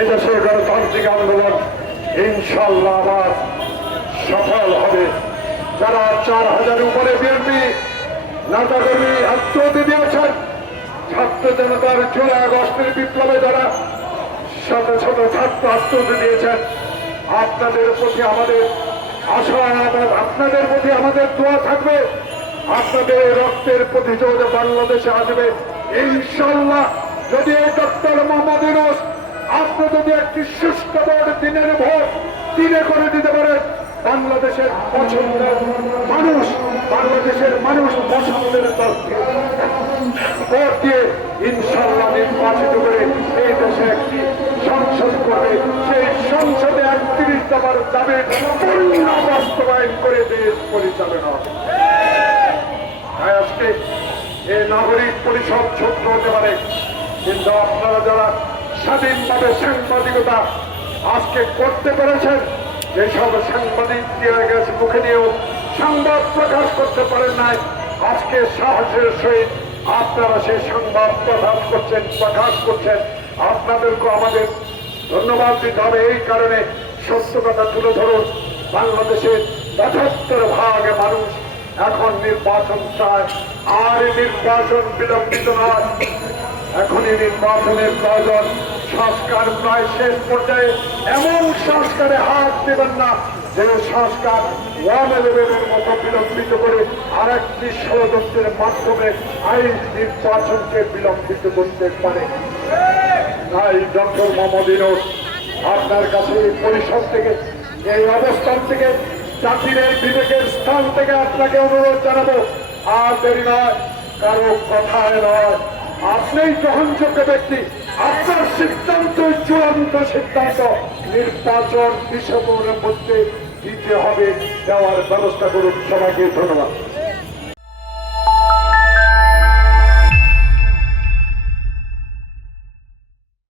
এদেশের গণতান্ত্রিক আন্দোলন ইনশাল্লাহ আবার সফল হবে। যারা 4000 উপরে বিএনপি নেতাকর্মী আত্মহত্যা দিয়েছেন, ছাত্র জনতার জুলাই আগস্টের বিপ্লবে যারা শত শত ছাত্র আত্মহত্যা দিয়েছেন, আপনাদের প্রতি আমাদের আশা, আপনাদের প্রতি আমাদের দোয়া থাকবে। আপনাদের রক্তের প্রতিশোধ বাংলাদেশে আসবে ইনশাল্লাহ। যদি এই ডক্টর মোহাম্মদ ইউনূস আপনি যদি একটি সুষ্ঠু ভোট দিনের ভোট দিনে করে দিতে পারেন, বাংলাদেশের পছন্দের মানুষ, বাংলাদেশের মানুষ পছন্দের দলকে ভোট দিয়ে ইনশাল্লাহ নির্বাচিত করে এই দেশে একটি সংসদ করবে। সেই সংসদে 31 দফার দাবির পূর্ণ বাস্তবায়ন করে দেশ পরিচালনা হবে। আজকে এই নাগরিক পরিষদ ছোট্ট হতে পারে, কিন্তু আপনারা যারা স্বাধীনভাবে সাংবাদিকতা আজকে করতে পেরেছেন, যেসব সাংবাদিক মুখে নিয়েও সংবাদ প্রকাশ করতে পারেন নাই, আজকে সাহসের সহিত আপনারা সেই সংবাদ প্রকাশ করছেন। আপনাদেরকে আমাদের ধন্যবাদ দিতে হবে। এই কারণে সত্য কথা তুলে ধরুন। বাংলাদেশের ৭৫% মানুষ এখন নির্বাচন চায়, আর নির্বাচন বিলম্বিত নয়, এখনই নির্বাচনের প্রয়োজন। সংস্কার প্রায় শেষ পর্যায়ে। এমন সংস্কারে হাত দেবেন না যে সংস্কার 111-এর মতো বিলম্বিত করে আরেকটি ষড়যন্ত্রের মাধ্যমে আইন নির্বাচনকে বিলম্বিত করতে পারে। তাই ডক্টর মোহাম্মদ ইউনূস আপনার কাছে এই পরিষদ থেকে, এই অবস্থান থেকে, জাতির এই বিবেকের স্থান থেকে আপনাকে অনুরোধ জানাবো, আর দেরি নয়, কারো কথায় নয়, আপনিই গ্রহণযোগ্য ব্যক্তি। আপনার সিদ্ধান্ত চূড়ান্ত সিদ্ধান্ত। নির্বাচন ডিসেম্বরের মধ্যে দিতে হবে, দেওয়ার ব্যবস্থা করুন। সবাইকে ধন্যবাদ।